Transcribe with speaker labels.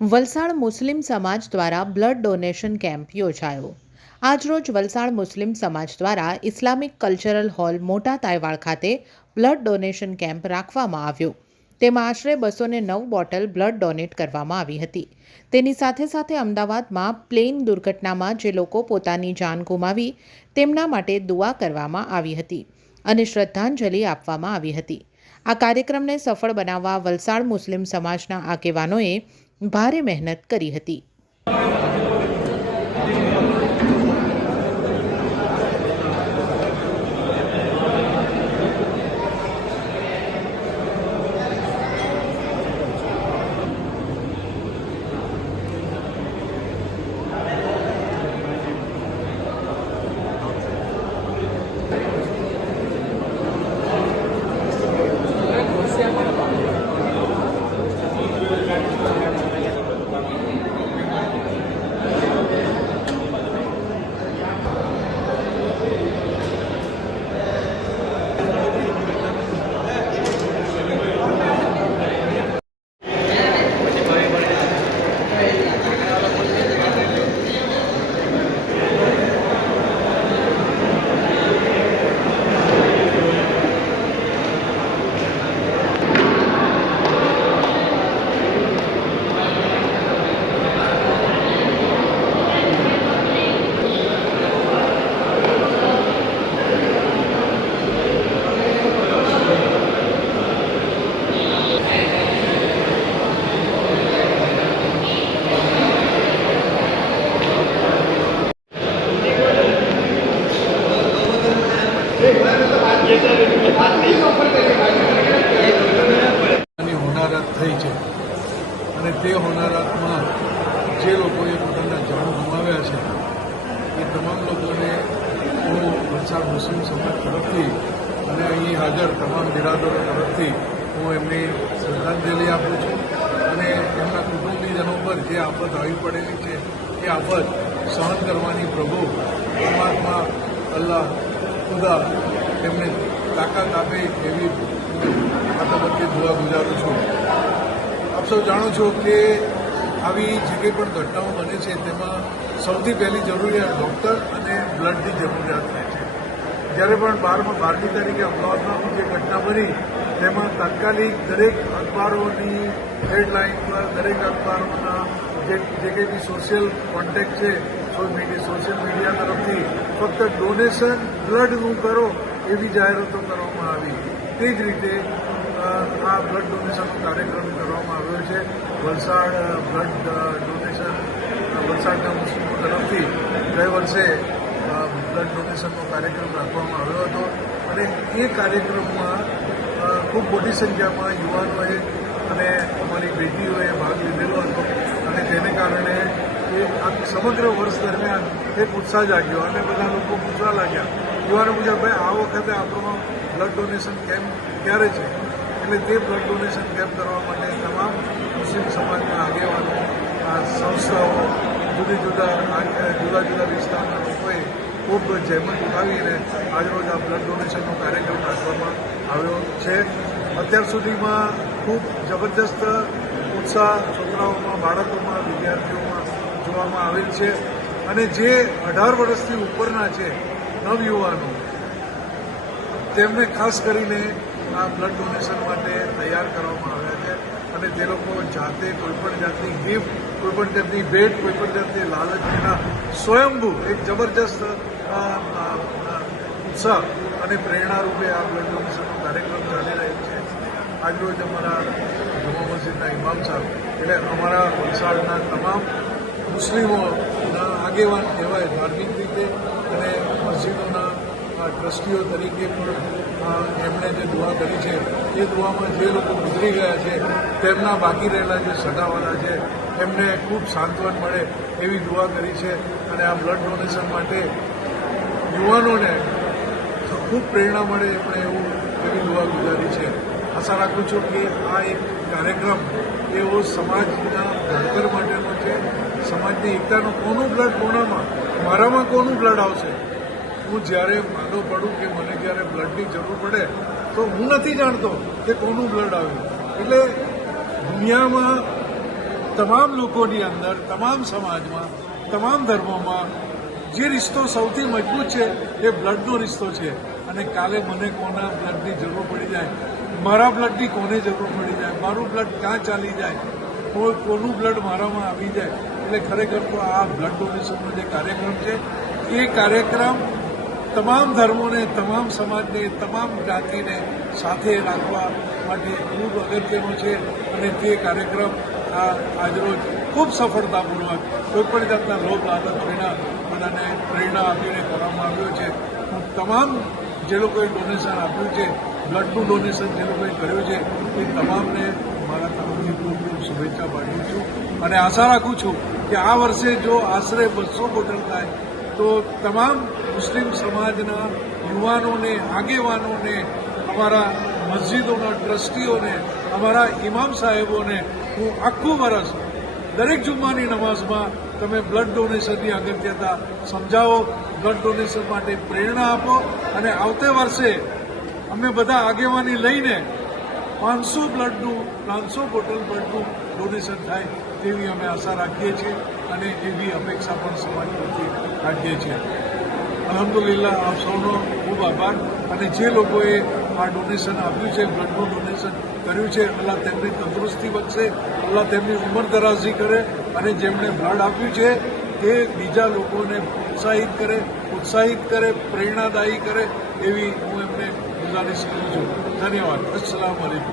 Speaker 1: વલસાડ મુસ્લિમ સમાજ દ્વારા blood donation camp યોજાયો. આજરોજ વલસાડ મુસ્લિમ સમાજ દ્વારા ઇસ્લામિક કલ્ચરલ હોલ મોટા તાયવાળ ખાતે બ્લડ ડોનેશન કેમ્પ રાખવામાં આવ્યો. તેમાં આશરે બસો નવ બોટલ બ્લડ ડોનેટ કરવામાં આવી હતી. તેની સાથે સાથે અમદાવાદમાં પ્લેન દુર્ઘટનામાં જે લોકો પોતાની જાન ગુમાવી, તેમના માટે દુઆ કરવામાં આવી હતી અને શ્રદ્ધાંજલિ આપવામાં આવી હતી. આ કાર્યક્રમને સફળ બનાવવા વલસાડ મુસ્લિમ સમાજના આગેવાનોએ ભારે મહેનત કરી હતી.
Speaker 2: હોનારત થઈ છે. અને તે હોનારતમાં જે લોકોએ પોતાના જાણ ગુમાવ્યા છે, એ તમામ લોકોને હું વલસાડ મુસ્લિમ સમાજ તરફથી અને અહીં હાજર તમામ બિરાદરો તરફથી હું એમને શ્રદ્ધાંજલિ આપું છું. અને એમના કુટુંબીજનો પર જે આફત આવી પડેલી છે, એ આફત સહન કરવાની પ્રભુ પરમાત્મા અલ્લાહ ખુદા તેમને તાકાત આપે એવી તબક્કે દુઆ ગુજારું છું. આપ સૌ જાણો છો કે આવી જે કંઈ પણ ઘટનાઓ બને છે. તેમાં સૌથી પહેલી જરૂરિયાત ડૉક્ટર અને બ્લડની જરૂરિયાત થાય છે. જ્યારે પણ બારમાં બારમી તારીખે અમદાવાદમાં જે ઘટના બની, તેમાં તાત્કાલિક દરેક અખબારોની હેડલાઇન પર દરેક અખબારોના જે જે કંઈ બી સોશિયલ કોન્ટેક્ટ છે સોશિયલ મીડિયા તરફથી ફક્ત ડોનેશન બ્લડનું કરો એવી જાહેરાતો કરવામાં આવી. તે જ રીતે આ બ્લડ ડોનેશનનો કાર્યક્રમ કરવામાં આવ્યો છે. વલસાડ બ્લડ ડોનેશન વલસાડના મુસ્લિમો તરફથી ગયા વર્ષે બ્લડ ડોનેશનનો કાર્યક્રમ રાખવામાં આવ્યો હતો. અને એ કાર્યક્રમમાં ખૂબ મોટી સંખ્યામાં યુવાનોએ અને અમારી બેટીઓએ ભાગ લીધેલો હતો. અને તેને કારણે એ આ સમગ્ર વર્ષ દરમિયાન એક ઉત્સાહ જાગ્યો અને બધા લોકો પૂછવા લાગ્યા. યુવાનો પૂછ્યા ભાઈ, આ વખતે આપણો બ્લડ ડોનેશન કેમ્પ ક્યારે છે? એટલે તે બ્લડ ડોનેશન કેમ્પ કરવા માટે તમામ મુસ્લિમ સમાજના આગેવાનો, આ સંસ્થાઓ, જુદી જુદા જુદા જુદા વિસ્તારના લોકોએ ખૂબ જહેમત ઉઠાવીને આજરોજ આ બ્લડ ડોનેશનનો કાર્યક્રમ રાખવામાં આવ્યો છે. અત્યાર સુધીમાં ખૂબ જબરજસ્ત ઉત્સાહ છોકરાઓમાં, બાળકોમાં, વિદ્યાર્થીઓમાં જોવામાં આવેલ છે અને જે અઢાર વર્ષથી ઉપરના છે નવયુવાનો, તેમને ખાસ કરીને આ બ્લડ ડોનેશન માટે તૈયાર કરવામાં આવ્યા છે અને તે લોકો જાતે કોઈપણ જાતની ગિફ્ટ, કોઈપણ જાતની ભેટ, કોઈપણ જાતની લાલચ વિના સ્વયંભૂ એક જબરજસ્ત ઉત્સાહ અને પ્રેરણારૂપે આ બ્લડ ડોનેશનનો કાર્યક્રમ ચાલી રહ્યો છે. આજરોજ અમારા જમા મસ્જિદના ઇમામ સાહેબ, એટલે અમારા વલસાડના તમામ મુસ્લિમોના આગેવાન કહેવાય ધાર્મિક રીતે અને મસ્જિદોના ટ્રસ્ટીઓ તરીકે પણ એમણે જે દુઆ કરી છે, એ દુઆમાં જે લોકો ગુજરી ગયા છે, તેમના બાકી રહેલા જે સગાવાળા છે, એમને ખૂબ સાંત્વન મળે એવી દુઆ કરી છે અને આ બ્લડ ડોનેશન માટે યુવાનોને ખૂબ પ્રેરણા મળે એમણે એવું, એવી દુઆ ગુજારી છે. આશા રાખું છું કે આ એક કાર્યક્રમ એવો સમાજના ઘડતર માટેનો છે સમાજની એકતાનું કોનું બ્લડ કોનામાં? મારામાં કોનું બ્લડ આવશે? હું જ્યારે માંદો પડું કે મને જ્યારે બ્લડની જરૂર પડે, તો હું નથી જાણતો કે કોનું બ્લડ આવ્યું. એટલે દુનિયામાં તમામ લોકોની અંદર, તમામ સમાજમાં, તમામ ધર્મોમાં જે રિશ્તો સૌથી મજબૂત છે, એ બ્લડનો રિશ્તો છે. અને કાલે મને કોના બ્લડની જરૂર પડી જાય? મારા બ્લડની કોને જરૂર પડી જાય? મારું બ્લડ ક્યાં ચાલી જાય? કોનું બ્લડ મારામાં આવી જાય? એટલે ખરેખર તો આ બ્લડ ડોનેશનનો જે કાર્યક્રમ છે, એ કાર્યક્રમ તમામ ધર્મોને, તમામ સમાજને, તમામ જાતિને સાથે રાખવા માટે ખૂબ અગત્યનો છે અને તે કાર્યક્રમ આ આજરોજ ખૂબ સફળતાપૂર્વક કોઈપણ જાતના લોભ લાલચ વિના બધાને પ્રેરણા આપીને કરવામાં આવ્યો છે. હું તમામ જે લોકોએ ડોનેશન આપ્યું છે બ્લડનું ડોનેશન જે લોકોએ કર્યું છે, એ તમામને મારા તરફથી ખૂબ ખૂબ શુભેચ્છા પાઠવું છું. અને આશા રાખું છું કે આ વર્ષે જો આશરે બસો બોટલ થાય, તો તમામ મુસ્લિમ સમાજના યુવાનોને, આગેવાનોને, અમારા મસ્જિદોના ટ્રસ્ટીઓને, અમારા ઇમામ સાહેબોને હું આખું વર્ષ દરેક જુમ્માની નમાઝમાં તમે બ્લડ ડોનેશનની અગત્યતા સમજાવો બ્લડ ડોનેશન માટે પ્રેરણા આપો અને આવતે વર્ષે અમે બધા આગેવાની લઈને પાંચસો બ્લડનું પાંચસો બોટલ બ્લડનું ડોનેશન થાય તેવી અમે આશા રાખીએ છીએ અને એવી અપેક્ષા પણ સમાજ પ્રત્યે રાખીએ છીએ. અલહમદુલિલ્લાહ, આપ સૌનો ખૂબ આભાર અને જે લોકોએ આ ડોનેશન આપ્યું છે બ્લડનું ડોનેશન કર્યું છે, અલ્લાહ તેમની તંદુરસ્તી બનશે, અલ્લાહ તેમની ઉંમર દરાઝી કરે અને જેમણે બ્લડ આપ્યું છે, તે બીજા લોકોને પ્રોત્સાહિત કરે ઉત્સાહિત કરે, પ્રેરણાદાયી કરે, એવી હું એમને ગુજારિશ કરું છું. ધન્યવાદ. અસલામ આલેકુમ